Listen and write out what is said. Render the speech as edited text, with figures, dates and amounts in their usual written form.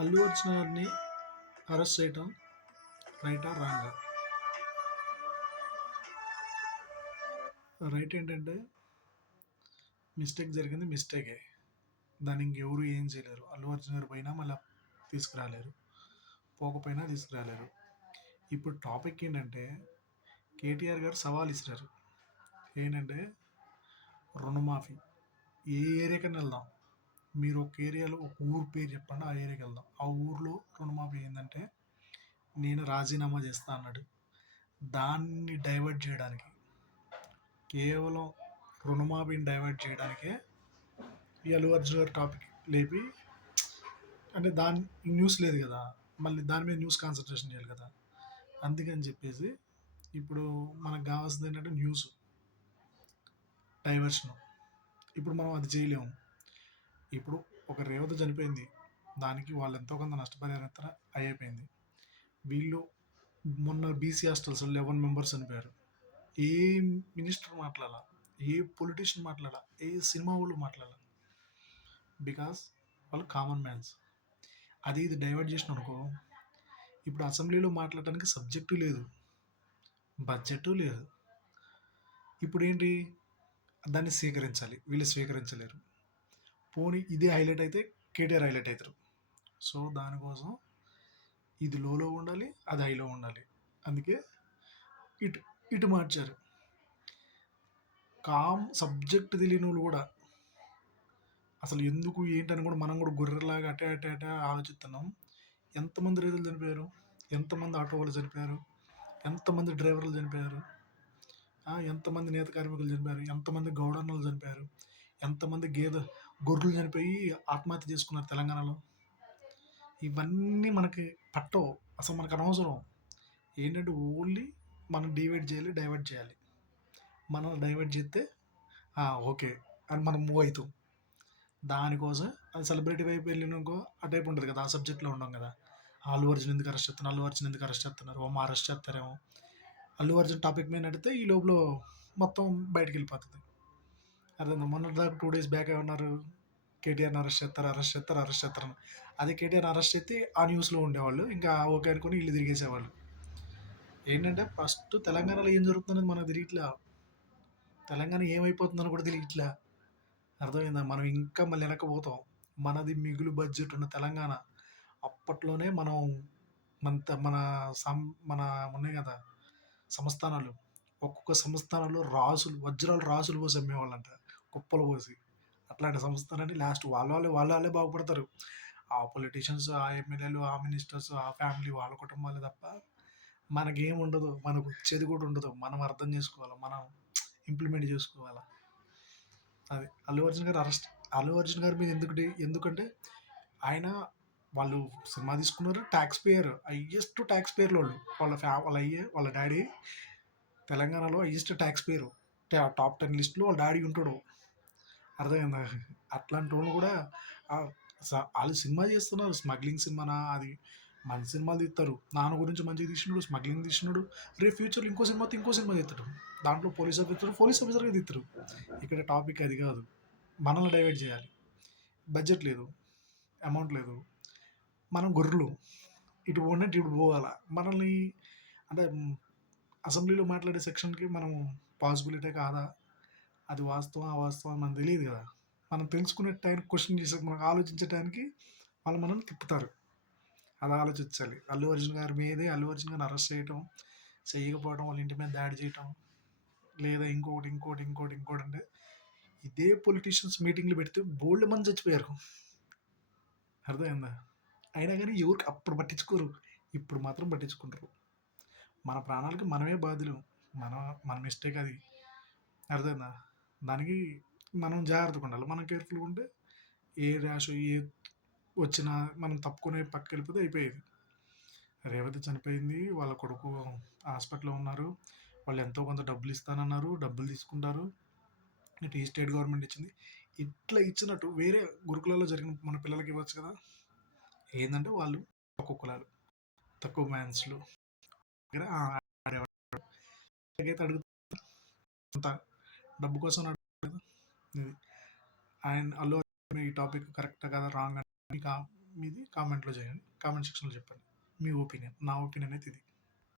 అల్లు అర్జున్ గారిని అరెస్ట్ చేయటం రైటా రాంగా? రైట్ ఏంటంటే మిస్టేక్ జరిగింది, మిస్టేకే. దాన్ని ఇంకెవరు ఏం చేయలేరు. అల్లు అర్జున్ గారు పోయినా మళ్ళీ తీసుకురాలేరు, పోకపోయినా తీసుకురాలేరు. ఇప్పుడు టాపిక్ ఏంటంటే కేటీఆర్ గారు సవాల్ ఇస్తారు. ఏంటంటే రుణమాఫీ ఏ ఏరియాకైనా వెళ్దాం, మీరు ఒక ఏరియాలో ఒక ఊరు పేరు చెప్పండి, ఆ ఏరియాకి వెళ్దాం. ఆ ఊర్లో రుణమాఫీ ఏంటంటే నేను రాజీనామా చేస్తా అన్నాడు. దాన్ని డైవర్ట్ చేయడానికి, కేవలం రుణమాఫీని డైవర్ట్ చేయడానికే ఈ అల్లు అర్జున్ గారి టాపిక్ లేపి, అంటే దాని న్యూస్ లేదు కదా, మళ్ళీ దాని మీద న్యూస్ కాన్సన్ట్రేషన్ చేయాలి కదా, అందుకని చెప్పేసి ఇప్పుడు మనకు కావాల్సింది ఏంటంటే న్యూస్ డైవర్షన్. ఇప్పుడు మనం అది చేయలేము. ఇప్పుడు ఒక రేవత చనిపోయింది, దానికి వాళ్ళు ఎంతో కొంత నష్టపరిహారం అయిపోయింది. వీళ్ళు మొన్న బీసీ హాస్టల్స్ 11 మెంబర్స్ చనిపోయారు. ఏ మినిస్టర్ మాట్లాడాల, ఏ పొలిటీషియన్ మాట్లాడాల, ఏ సినిమా వాళ్ళు మాట్లాడాల, బికాస్ వాళ్ళు కామన్ మ్యాన్స్. అది ఇది డైవర్ట్ చేసిన అనుకో, ఇప్పుడు అసెంబ్లీలో మాట్లాడటానికి సబ్జెక్టు లేదు, బడ్జెట్ లేదు. ఇప్పుడు ఏంటి, దాన్ని స్వీకరించాలి, వీళ్ళు స్వీకరించలేరు. పోనీ ఇదే హైలైట్ అయితే కేటీఆర్ హైలైట్ అవుతారు. సో దానికోసం ఇది లోలో ఉండాలి, అది హైలో ఉండాలి, అందుకే ఇటు ఇటు మార్చారు. సబ్జెక్ట్ తెలియని వాళ్ళు కూడా అసలు ఎందుకు ఏంటని కూడా మనం కూడా గొర్రెలాగా అటే అటే అటే ఆలోచిస్తున్నాం. ఎంతమంది రైతులు చనిపోయారు, ఎంతమంది ఆటో వాళ్ళు చనిపోయారు, ఎంతమంది డ్రైవర్లు చనిపోయారు, ఎంతమంది నేత కార్మికులు చనిపోయారు, ఎంతమంది గౌడన్నలు చనిపోయారు, ఎంతమంది గొర్రెలు చనిపోయి ఆత్మహత్య చేసుకున్నారు తెలంగాణలో. ఇవన్నీ మనకి పట్టవు, అసలు మనకు అనవసరం. ఏంటంటే ఓన్లీ మనం డైవర్ట్ చేయాలి. మనం డైవర్ట్ చేస్తే ఓకే అని మనం మూవ్ అవుతాం. దానికోసం అది సెలబ్రిటీ వైపు వెళ్ళినకో ఆ టైప్ ఉంటుంది కదా, ఆ సబ్జెక్ట్లో ఉన్నాం కదా. అల్లు అర్జున్ ఎందుకు అరెస్ట్ చేస్తున్నారు, అల్లు అర్జున్ ఎందుకు అరెస్ట్ చేస్తున్నారు, ఓ మా అరెస్ట్ చేస్తారేమో. అల్లు అర్జున్ టాపిక్ మీద నడితే ఈ లోపల మొత్తం బయటకు వెళ్ళిపోతుంది. అర్థం, మొన్న దాకా 2 days బ్యాక్ ఏమన్నారు, కేటీఆర్ని అరెస్ట్ చేస్తారు అరెస్ట్ చేస్తారు అరెస్ట్ చేస్తారు. అదే కేటీఆర్ని అరెస్ట్ చేస్తే ఆ న్యూస్లో ఉండేవాళ్ళు, ఇంకా ఓకే అనుకుని ఇల్లు తిరిగేసేవాళ్ళు. ఏంటంటే ఫస్ట్ తెలంగాణలో ఏం జరుగుతుందనేది మనకు తెలియట్లా, తెలంగాణ ఏమైపోతుందని కూడా తెలియట్లా. అర్థమైందా, మనం ఇంకా మళ్ళీ వెనకపోతాం. మనది మిగులు బడ్జెట్ ఉన్న తెలంగాణ. అప్పట్లోనే మనం మన మన ఉన్నాయి కదా సంస్థానాలు, ఒక్కొక్క సంస్థానంలో వజ్రాలు రాసులు పోసి అమ్మేవాళ్ళంట, కుప్పలు పోసి. అట్లాంటి సంస్థానాన్ని లాస్ట్ వాళ్ళే బాగుపడతారు. ఆ పొలిటీషియన్స్, ఆ ఎమ్మెల్యేలు, ఆ మినిస్టర్స్, ఆ ఫ్యామిలీ, వాళ్ళ కుటుంబాలే తప్ప మనకేం ఉండదు, మనకు వచ్చేది కూడా ఉండదు. మనం అర్థం చేసుకోవాలి, మనం ఇంప్లిమెంట్ చేసుకోవాలా. అది అల్లు అర్జున్ గారి మీద ఎందుకంటే ఆయన, వాళ్ళు సినిమా తీసుకున్నారు, ట్యాక్స్ పేయర్, హైయెస్ట్ ట్యాక్స్ పేయర్లు వాళ్ళు. వాళ్ళ డాడీ తెలంగాణలో హైయెస్ట్ ట్యాక్స్ పేరు, టాప్ 10 లిస్ట్లో వాళ్ళ డాడీ ఉంటాడు. అర్థమైందా, అట్లాంటి వాళ్ళు కూడా వాళ్ళు సినిమా చేస్తున్నారు, స్మగ్లింగ్ సినిమానా అది, మంచి సినిమాలు తీస్తారు. నాన్న గురించి మంచిగా తీసినాడు, స్మగ్లింగ్ తీసినాడు, రేపు ఫ్యూచర్లో ఇంకో సినిమా తీస్తాడు, దాంట్లో పోలీస్ ఆఫీసర్గా తీస్తారు. ఇక్కడ టాపిక్ అది కాదు, మనల్ని డైవర్ట్ చేయాలి. బడ్జెట్ లేదు, అమౌంట్ లేదు, మనం గొర్రెలు, ఇటు పోయినట్టు ఇటు పోవాలా. మనల్ని అంటే అసెంబ్లీలో మాట్లాడే సెక్షన్కి మనం పాసిబిలిటీ కాదా, అది వాస్తవం అవాస్తవం మనకు తెలియదు కదా. మనం తెలుసుకునే టైం, క్వశ్చన్ చేసే, మనకు ఆలోచించడానికి మనం తిప్పుతారు. అది ఆలోచించాలి. అల్లు అర్జున్ గారిని అరెస్ట్ చేయటం, చేయకపోవడం, వాళ్ళ ఇంటి మీద దాడి చేయటం, లేదా ఇంకోటి అంటే, ఇదే పొలిటీషియన్స్ మీటింగ్లు పెడితే బోల్డ్ మంది చచ్చిపోయారు. అర్థమైందా, అయినా కానీ ఎవరికి అప్పుడు పట్టించుకోరు, ఇప్పుడు మాత్రం పట్టించుకుంటారు. మన ప్రాణాలకి మనమే బాధ్యులు, మన మన మిస్టేక్ అది. అర్థమైందా, దానికి మనం జాగ్రత్తగా ఉండాలి. మనం కేర్ఫుల్గా ఉంటే ఏ ర్యాష్ వచ్చినా మనం తప్పుకునే పక్కకి వెళ్ళిపోతే అయిపోయేది. రేవతి చనిపోయింది, వాళ్ళ కొడుకు హాస్పిటల్లో ఉన్నారు, వాళ్ళు ఎంతో కొంత డబ్బులు ఇస్తానన్నారు, డబ్బులు తీసుకుంటారు. ఇటు ఈ స్టేట్ గవర్నమెంట్ ఇచ్చింది, ఇట్లా ఇచ్చినట్టు వేరే గురుకులాల్లో జరిగిన మన పిల్లలకి ఇవ్వచ్చు కదా. ఏంటంటే వాళ్ళు తక్కువ కులాలు, తక్కువ మ్యాన్స్లు దగ్గర అడుగుతా, డబ్బు కోసం అడుగుతుంది. అండ్ అల్లు ఈ టాపిక్ కరెక్ట్ కదా రాంగ్ అని మీది కామెంట్‌లో చేయండి. కామెంట్ సెక్షన్‌లో చెప్పండి. మీ ఒపీనియన్. నా ఒపీనియన్ అయితే ఇది.